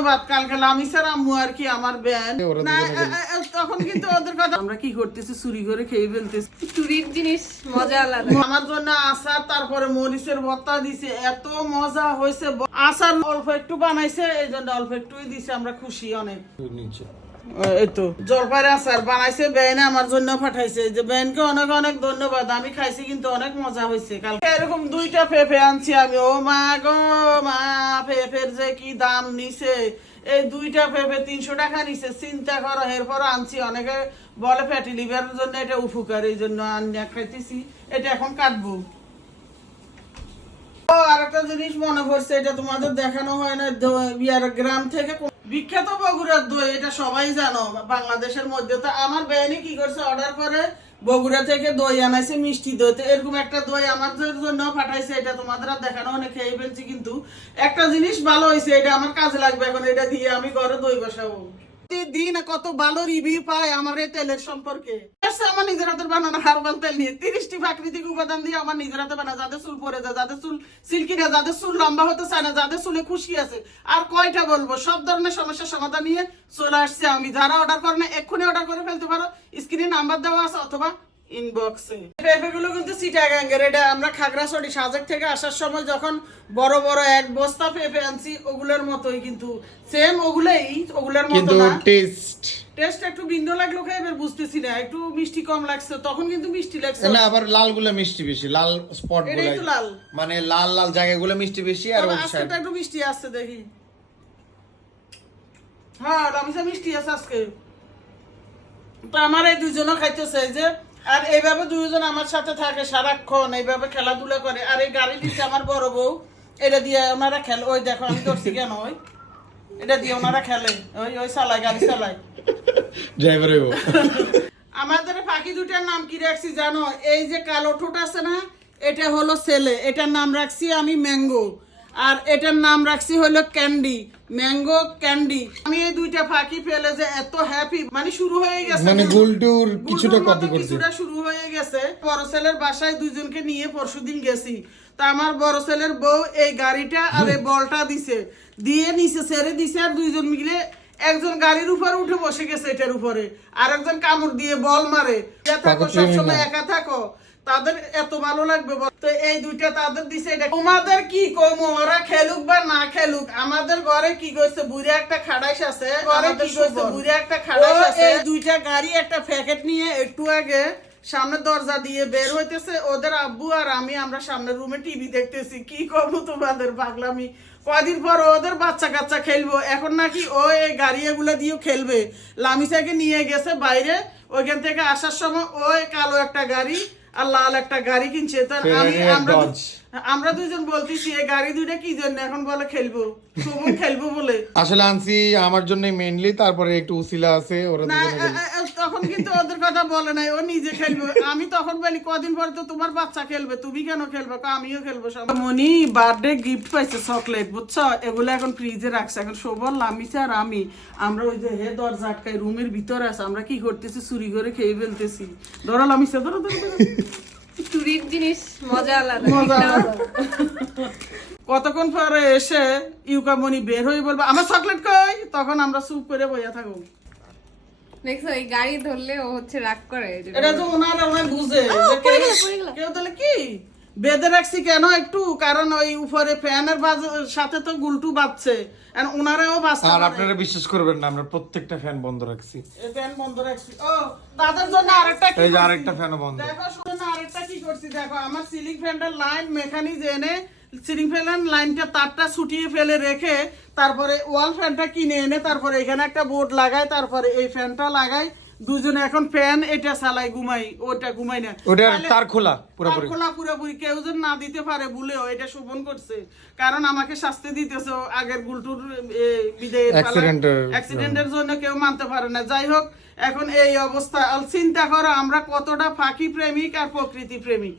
ধন্যবাদ কালকে লামিসার আম্মু আর কি আমার ব্যান তখন কিন্তু ওদের কথা আমরা কি করতেছি? চুরি করে খেয়ে ফেলতেছি। চুরির জিনিস মজা আলাদা। আমার জন্য আচার তারপরে মরিচের ভর্তা দিছে। এত মজা হয়েছে। আচার অল্প একটু বানাইছে এই জন্য অল্প একটুই দিছে। আমরা খুশি অনেক। নিচে বানাইছে, বেনে আমার জন্য পাঠাইছে। যে অনেক অনেক ধন্যবাদ, আমি খাইছি কিন্তু অনেক মজা হয়েছে কালকে। এরকম দুইটা পেঁপে আনছি আমি। ও মা গো, মা পেঁপের যে কি দাম নিছে। এই দুইটা পেঁপে তিনশো টাকা নিছে। চিন্তা করো এরপর আনছি। অনেকে বলে ফ্যাটি লিভারের জন্য এটা উপকার, এই জন্য আনিয়া খাইতেছি। এটা এখন কাটবো। ও, আরেকটা জিনিস মনে পড়ছে, এটা তোমাদের দেখানো হয় না গ্রাম থেকে বিখ্যাত বগুড়ার দই, এটা সবাই জানো। বাংলাদেশের মধ্যে তো আমার বেআইনি কি করছে অর্ডার করে বগুড়া থেকে দই আনাইছে, মিষ্টি দই। তো এরকম একটা দই আমাদের জন্য পাঠাইছে, এটা তোমাদের আর দেখানো অনেক খেয়ে ফেলছি কিন্তু। একটা জিনিস ভালো হয়েছে এটা আমার কাজে লাগবে এখন, এটা দিয়ে আমি ঘরে দই বসাবো। দিন কত ভালো রিভিউ পায় আমার এই তেলের সম্পর্কে। এসছে আমার নিজের হাতের বানানো হারবাল তেল নিয়ে। তিরিশটি প্রাকৃতিক উপাদান দিয়ে আমার নিজের হাতে বানা যাদের চুল পরে যায়, যাদের চুল সিল্কি না যাদের চুল লম্বা হতে চায় না, যাদের চুলে খুশি আছে। আর কয়টা বলব? সব ধরনের সমস্যার সমাধান নিয়ে চলে আসছে আমি। যারা অর্ডার করে না, এক্ষুনি অর্ডার করে ফেলতে পারো। স্ক্রিনে নাম্বার দেওয়া আছে অথবা ইনবক্সে পেঁপেগুলো কিন্তু চিটাগাঙ্গের এটা আমরা খাগড়াছড়ি সাজেক থেকে আসার সময় যখন বড় বড় এক বস্তা পেঁপে আনছি ওগুলোর মতোই কিন্তু। সেম ওগুলোই ওগুলোর মতো না। টেস্ট টেস্ট একটু ভিন্ন লাগল খাই এবার বুঝতেছি না একটু মিষ্টি কম লাগছে তখন কিন্তু মিষ্টি লাগছে। না আবার লালগুলো মিষ্টি বেশি লাল স্পটগুলো লাল। মানে লাল লাল জায়গাগুলো মিষ্টি বেশি আর একটু মিষ্টি আসছে দেখি। হ্যাঁ রামিসা মিষ্টি আছে আজকে। তো আমার এই দুজনও খাইতেছে যে আর এইভাবে দুইজন আমার সাথে থাকে সারাক্ষণ এইভাবে খেলাধুলা করে। আর এই গাড়ি দিচ্ছে আমার বড় বউ এটা দিয়ে ওনারা খেলে। ওই দেখো আমি ধরছি কেন ওই? এটা দিয়ে ওনারা খেলে। ওই ওই চালায় গাড়ি চালায়। ড্রাইভার হইব। আমাদের পাখি দুটার নাম কি রাখছি জানো? এই যে কালো ঠোঁট আছে না এটা হলো ছেলে। এটার নাম রাখছি আমি ম্যাঙ্গো। আর এটার নাম রাখছি হলো ক্যান্ডি ম্যাঙ্গো ক্যান্ডি। আমি এই দুইটা ফাঁকি ফেলে যে এত হ্যাপি মানে শুরু হয়ে গেছে। মানে গুলটুর কিছুটা কপি করছে। কিছুটা শুরু হয়ে গেছে। বড় ছেলের বাসায় দুইজনকে নিয়ে পরশুদিন গেছি। তা আমার বড় ছেলের বউ এই গাড়িটা আর এই বলটা দিছে। দিয়ে নিচে ছেড়ে দিছে আর দুইজন মিলে একজন গাড়ির উপর উঠে বসে গেছে এটার উপরে আর একজন কামড় দিয়ে বল মারে। থাকো সবসময় একা থাকো। তাদের এত ভালো লাগবে বল। তো এই দুইটা তাদের দিছে এটা। তোমাদের কি কম? ওরা খেলুক বা না খেলুক আমাদের ঘরে কি করছে? বুড়ে একটা খাড়াইশ আছে ঘরে কি করছে? বুড়ে একটা খাড়াইশ আছে। এই দুইটা গাড়ি একটা প্যাকেট নিয়ে একটু আগে সামনে দরজা দিয়ে বের হইতেছে ওদের আব্বু আর আমি আমরা সামনের রুমে টিভি দেখতেছি। কি করব তোমাদের পাগলামি? কয়দিন পর ওদের বাচ্চা কাচ্চা খেলব। এখন নাকি ও এই গাড়ি এগুলো দিয়েও খেলবে। লামিসাকে নিয়ে গেছে বাইরে ওইখান থেকে আসার সময় ওই কালো একটা গাড়ি আর লাল একটা গাড়ি কিনছে। তার আমি আমরা আমরা দুজন বলতেছি এই গাড়ি দুইটা কি জন্য এখন বলে খেলব? শোভন খেলব বলে। আসলে আনছি আমার জন্য মেইনলি তারপরে একটু উসিলা আছে ওরা দুজনে তখন কিন্তু ওদের কথা বলে নাই ও নিজে খেলবে। আমি তখন বলি কদিন পরে তো তোমার বাচ্চা খেলবে তুমি কেন খেলবে? আমিও খেলব সব। মনি বার্থডে গিফট পাইছে চকলেট বুঝছ? এগুলো এখন ফ্রিজে রাখছে। এখন শোভন লামিছে আর আমি আমরা ওই যে হে দরজা আটকাই রুমের ভিতরে আছে আমরা কি করতেছি? চুরি করে খেয়ে ফেলতেছি। ধরো লামিছে ধরো ধরো। চুরির জিনিস মজা আলাদা। মজা। কতক্ষণ পরে এসে ইউকামনি বের হয়ে বলব আমার চকলেট কই? তখন আমরা চুপ করে বইয়া থাকব। দেখছ এই গাড়ি ধরলে ও হচ্ছে রাগ করে এটা তো ওনার ওনার বুঝে। কেউ- গেল। কেউ তাহলে কি? বেঁধে রাখছি কেন একটু? কারণ ওই উপরে ফ্যানের সাথে তো গুলটু বাজছে। আর ওনারাও বাজতে আর আপনারা বিশ্বাস করবেন না আমরা প্রত্যেকটা ফ্যান বন্ধ রাখছি। ফ্যান বন্ধ রাখছি। ও তাদের জন্য আরেকটা এই যে আরেকটা ফ্যানও বন্ধ। দেখো শুনে আরেকটা কি করছি? দেখো আমার সিলিং ফ্যানটার লাইন মেকানিক এনে সিলিং ফ্যানের লাইনটা তারটা ছুটিয়ে ফেলে রেখে তারপরে ওয়াল ফ্যানটা কিনে এনে তারপরে এখানে একটা বোর্ড লাগাই তারপরে এই ফ্যানটা লাগাই দুজনে এখন ফ্যান এটা চালাই ঘুমাই ওটা ঘুমাই না। ওটা তার খোলা পুরোপুরি। খোলা পুরোপুরি কেউ যেন না দিতে পারে ভুলেও এটা শোভন করছে। কারণ আমাকে শাস্তি দিতেছে আগের গুলটুর অ্যাক্সিডেন্টের জন্য কেউ মানতে পারে না। যাই হোক এখন এই অবস্থা। চিন্তা করো আমরা কতটা ফাঁকি প্রেমিক আর প্রকৃতি প্রেমিক।